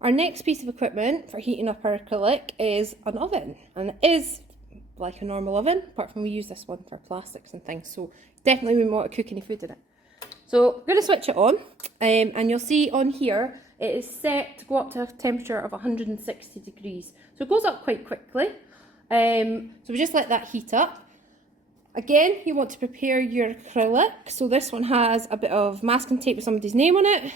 Our next piece of equipment for heating up our acrylic is an oven, and it is like a normal oven, apart from we use this one for plastics and things, so definitely we want to cook any food in it. So I'm going to switch it on, and you'll see on here it is set to go up to a temperature of 160 degrees, so it goes up quite quickly. So we just let that heat up. Again, you want to prepare your acrylic, so this one has a bit of masking tape with somebody's name on it.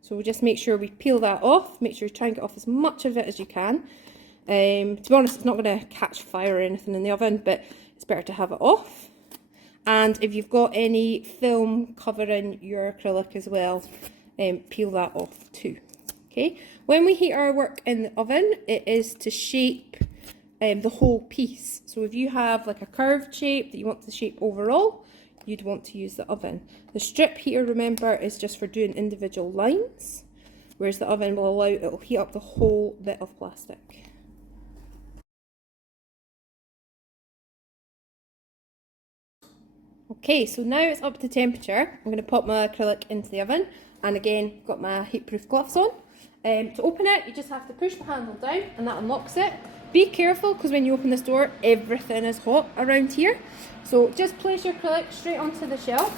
So we'll just make sure we peel that off, make sure you try and get off as much of it as you can. To be honest, it's not going to catch fire or anything in the oven, but it's better to have it off. And if you've got any film covering your acrylic as well, peel that off too. Okay. When we heat our work in the oven, it is to shape the whole piece. So if you have like a curved shape that you want to shape overall, you'd want to use the oven. The strip heater, remember, is just for doing individual lines, whereas the oven will allow, it'll heat up the whole bit of plastic. Okay, so now it's up to temperature. I'm going to pop my acrylic into the oven, and again, got my heatproof gloves on. To open it, you just have to push the handle down and that unlocks it. Be careful, because when you open this door, everything is hot around here. So just place your acrylic straight onto the shelf.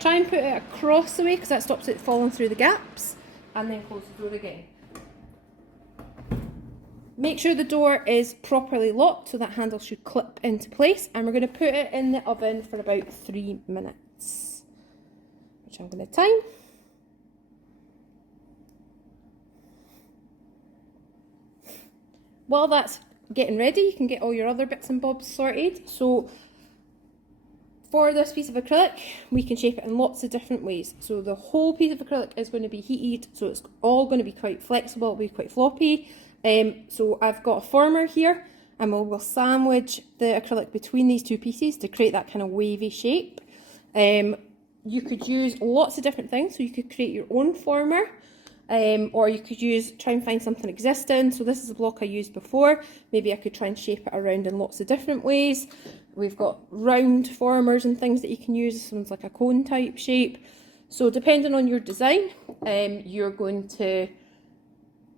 Try and put it across the way, because that stops it falling through the gaps, and then close the door again. Make sure the door is properly locked, so that handle should clip into place, and we're going to put it in the oven for about 3 minutes, which I'm going to time. While that's getting ready, you can get all your other bits and bobs sorted. So for this piece of acrylic, we can shape it in lots of different ways. So the whole piece of acrylic is going to be heated, so it's all going to be quite flexible, it'll be quite floppy. So I've got a former here, and we'll sandwich the acrylic between these two pieces to create that kind of wavy shape. You could use lots of different things, so you could create your own former. Or you could try and find something existing. So this is a block I used before. Maybe I could try and shape it around in lots of different ways. We've got round formers and things that you can use. This one's like a cone type shape. So depending on your design, you're going to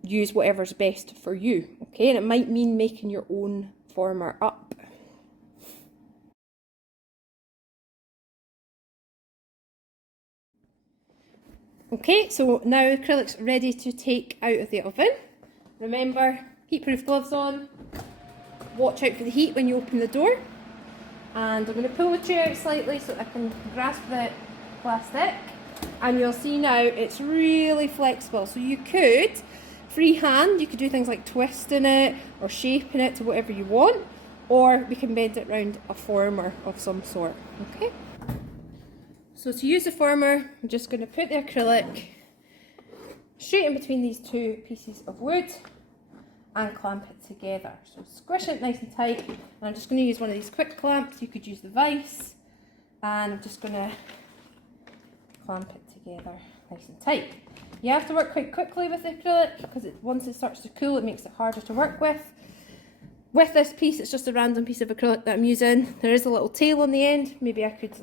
use whatever's best for you. Okay, and it might mean making your own former up. Okay, so now acrylic's ready to take out of the oven. Remember, heatproof gloves on. Watch out for the heat when you open the door. And I'm going to pull the tray out slightly so I can grasp the plastic. And you'll see now it's really flexible. So you could, freehand, you could do things like twisting it or shaping it to whatever you want. Or we can bend it around a former of some sort. Okay. So to use the former, I'm just going to put the acrylic straight in between these two pieces of wood and clamp it together. So squish it nice and tight, and I'm just going to use one of these quick clamps. You could use the vise, and I'm just going to clamp it together nice and tight. You have to work quite quickly with the acrylic, because once it starts to cool, it makes it harder to work with. With this piece, it's just a random piece of acrylic that I'm using. There is a little tail on the end. Maybe I could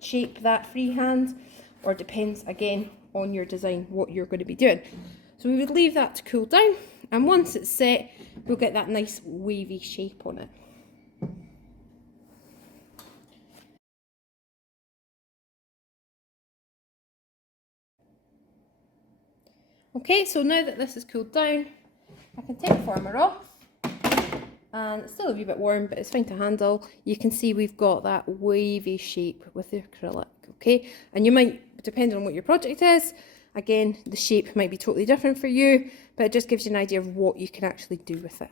shape that freehand, or depends again on your design what you're going to be doing. So we would leave that to cool down, and once it's set, we'll get that nice wavy shape on it. Okay, so now that this is cooled down, I can take the former off. And it's still a wee bit warm, but it's fine to handle. You can see we've got that wavy shape with the acrylic, okay? And you might, depending on what your project is, again, the shape might be totally different for you, but it just gives you an idea of what you can actually do with it.